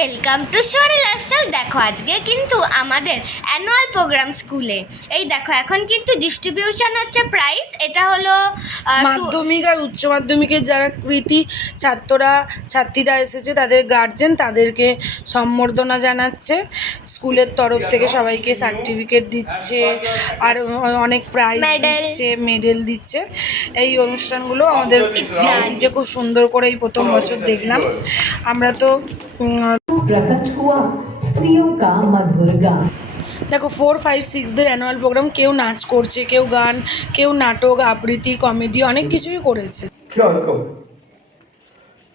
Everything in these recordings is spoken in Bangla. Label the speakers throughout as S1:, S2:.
S1: ওয়েলকাম টু সরি লাইফস্টাইল দেখো আজকে কিন্তু আমাদের অ্যানুয়াল প্রোগ্রাম স্কুলে এই দেখো, এখন কিন্তু ডিস্ট্রিবিউশন হচ্ছে প্রাইস এটা হলো
S2: মাধ্যমিক আর উচ্চ মাধ্যমিকের যারা কৃতি ছাত্ররা, ছাত্রীরা এসেছে, তাদের গার্জেন তাদেরকে সম্বর্ধনা জানাচ্ছে। স্কুলের তরফ থেকে সবাইকে সার্টিফিকেট দিচ্ছে আর অনেক প্রাইজ দিচ্ছে মেডেল দিচ্ছে। এই অনুষ্ঠানগুলো আমাদের যে খুব সুন্দর করে এই প্রথম বছর দেখলাম। আমরা তো দেখো ফোর ফাইভ সিক্সদের অ্যানুয়াল প্রোগ্রাম কেউ নাচ করছে কেউ গান কেউ নাটক আবৃত্তি কমেডি অনেক কিছুই করেছে।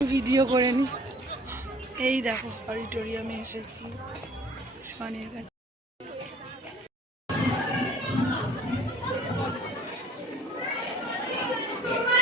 S2: ভিডিও করে নি। এই দেখো অডিটোরিয়ামে এসেছি। সোয়ানির কাছে। Okay.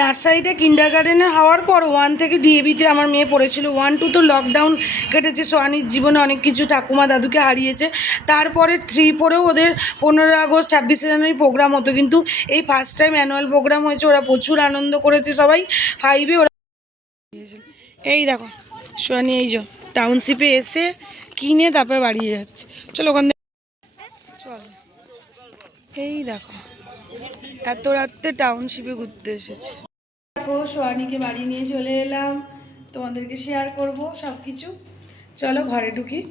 S2: নার্সারিটা কিন্ডার গার্ডেনে হওয়ার পর ওয়ান থেকে ডিএবিতে আমার মেয়ে পড়েছিল। ওয়ান, টু তো লকডাউন কেটেছে। সোয়ানির জীবনে অনেক কিছু ঠাকুমা দাদুকে হারিয়েছে। তারপরে থ্রি ফোরেও ওদের পনেরো আগস্ট, ছাব্বিশে জানুয়ারি প্রোগ্রাম হতো। কিন্তু এই ফার্স্ট টাইম অ্যানুয়াল প্রোগ্রাম হয়েছে। ওরা প্রচুর আনন্দ করেছে সবাই। ফাইভে ওরা এই দেখো সোয়ানি এই যে টাউনশিপে এসে কিনে তারপরে বাড়িয়ে যাচ্ছে। চলো ওখান থেকে চল। এই দেখো, এত রাত্রে টাউনশিপে ঘুরতে এসেছে। দেখো সোয়ানিকে বাড়ি নিয়ে চলে এলাম। তোমাদেরকে শেয়ার করব সব কিছু চলো ঘরে ঢুকি।